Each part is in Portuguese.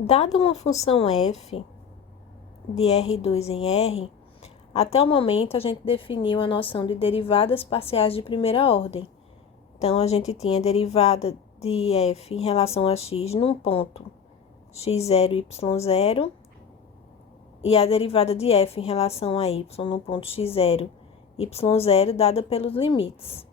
Dada uma função f de R2 em R, até o momento a gente definiu a noção de derivadas parciais de primeira ordem. Então, a gente tinha derivada de f em relação a x num ponto x0, y0, e a derivada de f em relação a y no ponto x0, y0, dada pelos limites.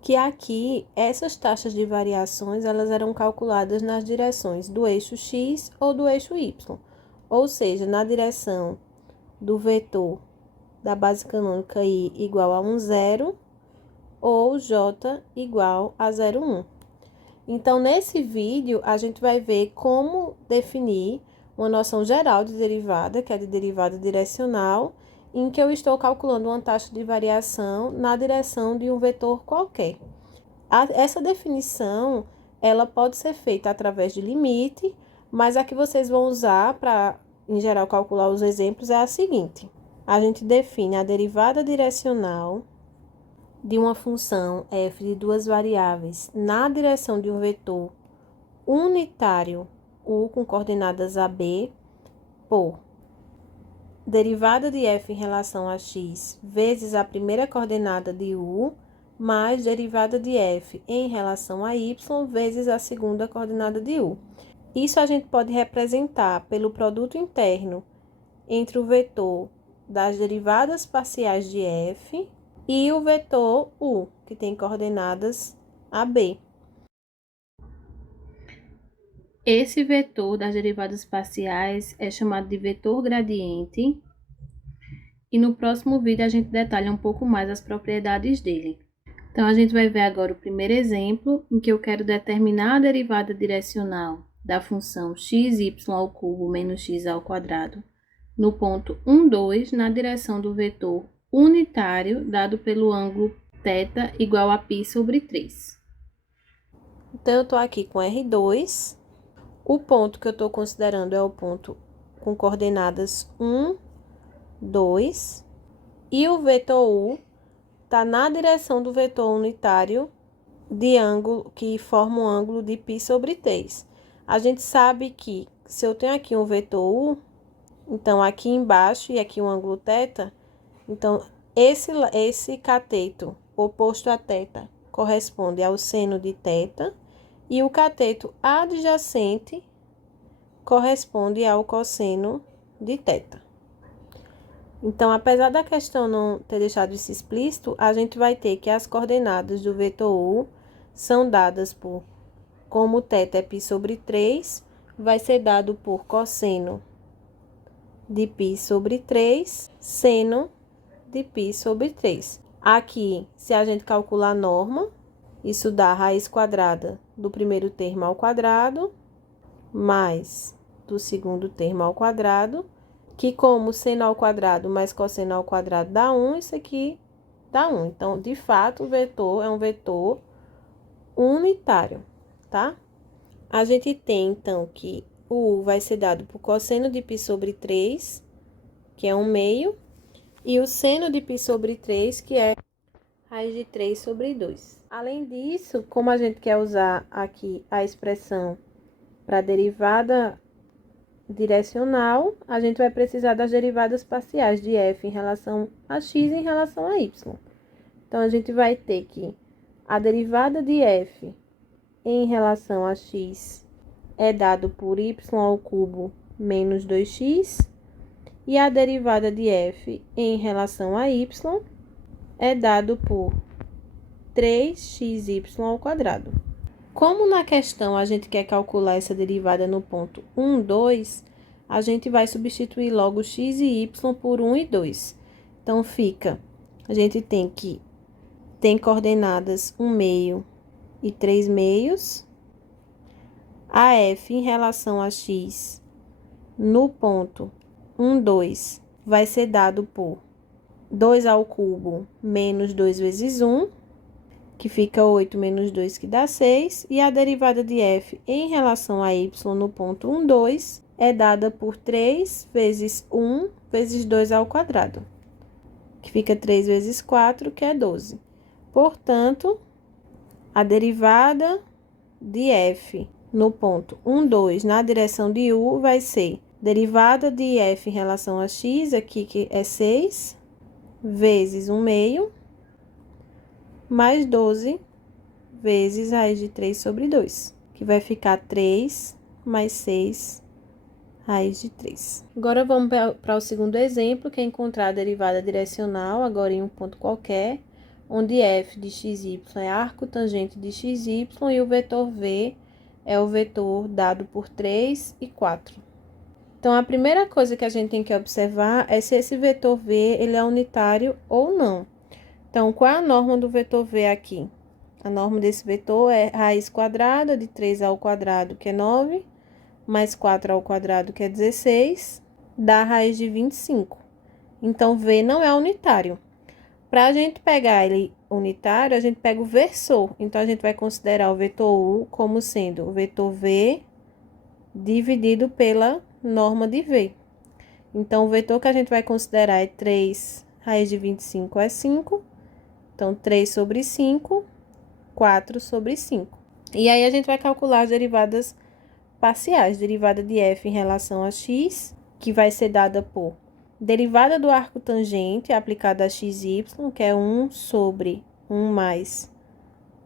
Que aqui, essas taxas de variações, elas eram calculadas nas direções do eixo x ou do eixo y, ou seja, na direção do vetor da base canônica i igual a 1, 0, ou j igual a 0, 1. Então, nesse vídeo, a gente vai ver como definir uma noção geral de derivada, que é de derivada direcional, em que eu estou calculando uma taxa de variação na direção de um vetor qualquer. Essa definição, ela pode ser feita através de limite, mas a que vocês vão usar para, em geral, calcular os exemplos é a seguinte. A gente define a derivada direcional de uma função f de duas variáveis na direção de um vetor unitário u com coordenadas AB por derivada de f em relação a x vezes a primeira coordenada de u mais derivada de f em relação a y vezes a segunda coordenada de u. Isso a gente pode representar pelo produto interno entre o vetor das derivadas parciais de f e o vetor u, que tem coordenadas AB. Esse vetor das derivadas parciais é chamado de vetor gradiente, e no próximo vídeo a gente detalha um pouco mais as propriedades dele. Então, a gente vai ver agora o primeiro exemplo, em que eu quero determinar a derivada direcional da função xy ao cubo menos x ao quadrado no ponto 1, 2, na direção do vetor unitário dado pelo ângulo θ igual a π sobre 3. Então, eu estou aqui com R2. O ponto que eu estou considerando é o ponto com coordenadas 1, 2. E o vetor U está na direção do vetor unitário de ângulo, que forma um ângulo de π sobre 3. A gente sabe que se eu tenho aqui um vetor U, então aqui embaixo e aqui um ângulo θ, então esse cateto oposto a θ corresponde ao seno de θ e o cateto adjacente corresponde ao cosseno de θ. Então, apesar da questão não ter deixado isso explícito, a gente vai ter que as coordenadas do vetor U são dadas por, como θ é π sobre 3, vai ser dado por cosseno de π sobre 3, seno de π sobre 3. Aqui, se a gente calcular a norma, isso dá a raiz quadrada do primeiro termo ao quadrado, mais do segundo termo ao quadrado, que como seno ao quadrado mais cosseno ao quadrado dá 1, isso aqui dá 1. Então, de fato, o vetor é um vetor unitário, tá? A gente tem, então, que o U vai ser dado por cosseno de π sobre 3, que é 1 meio, e o seno de π sobre 3, que é raiz de 3 sobre 2. Além disso, como a gente quer usar aqui a expressão para derivada direcional, a gente vai precisar das derivadas parciais de f em relação a x e em relação a y. Então, a gente vai ter que a derivada de f em relação a x é dado por y ao cubo menos 2x, e a derivada de f em relação a y é dado por 3xy ao quadrado. Como na questão a gente quer calcular essa derivada no ponto 1, 2, a gente vai substituir logo x e y por 1 e 2. Então, a gente tem coordenadas 1 meio e 3 meios. A f em relação a x no ponto 1, 2 vai ser dado por 2 ao cubo menos 2 vezes 1, que fica 8 menos 2, que dá 6, e a derivada de f em relação a y no ponto 1, 2 é dada por 3 vezes 1 vezes 2 ao quadrado, que fica 3 vezes 4, que é 12. Portanto, a derivada de f no ponto 1, 2, na direção de U, vai ser derivada de f em relação a x, aqui que é 6, vezes 1 meio, mais 12 vezes raiz de 3 sobre 2, que vai ficar 3 mais 6 raiz de 3. Agora, vamos para o segundo exemplo, que é encontrar a derivada direcional, agora em um ponto qualquer, onde f de xy é arco tangente de xy e o vetor v é o vetor dado por 3 e 4. Então, a primeira coisa que a gente tem que observar é se esse vetor v ele é unitário ou não. Então, qual é a norma do vetor v aqui? A norma desse vetor é raiz quadrada de 3 ao quadrado, que é 9, mais 4 ao quadrado, que é 16, dá a raiz de 25. Então, v não é unitário. Para a gente pegar ele unitário, a gente pega o versor. Então, a gente vai considerar o vetor u como sendo o vetor v dividido pela norma de v. Então, o vetor que a gente vai considerar é 3, raiz de 25 é 5. Então, 3 sobre 5, 4 sobre 5. E aí, a gente vai calcular as derivadas parciais. Derivada de f em relação a x, que vai ser dada por derivada do arco tangente aplicada a xy, que é 1 sobre 1 mais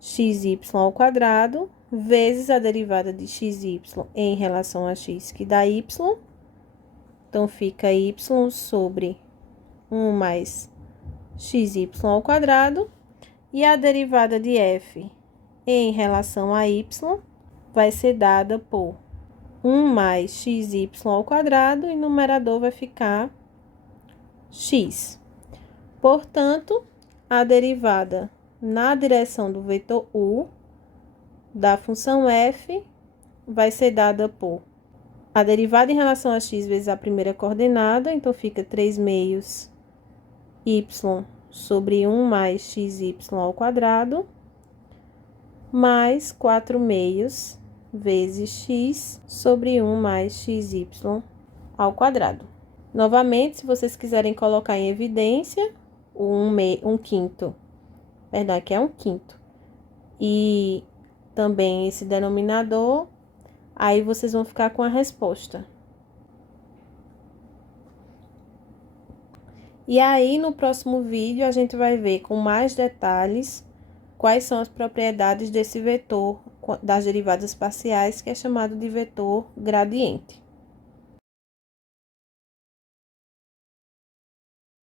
xy ao quadrado, vezes a derivada de xy em relação a x, que dá y. Então, fica y sobre 1 mais xy ao quadrado. E a derivada de f em relação a y vai ser dada por 1 mais xy ao quadrado e no numerador vai ficar x. Portanto, a derivada na direção do vetor u da função f vai ser dada por a derivada em relação a x vezes a primeira coordenada, então fica 3 meios y sobre 1 mais xy ao quadrado, mais 4 meios vezes x sobre 1 mais xy ao quadrado. Novamente, se vocês quiserem colocar em evidência o 1 quinto, perdão, aqui é 1 quinto, e também esse denominador, aí vocês vão ficar com a resposta. E aí, no próximo vídeo, a gente vai ver com mais detalhes quais são as propriedades desse vetor das derivadas parciais, que é chamado de vetor gradiente.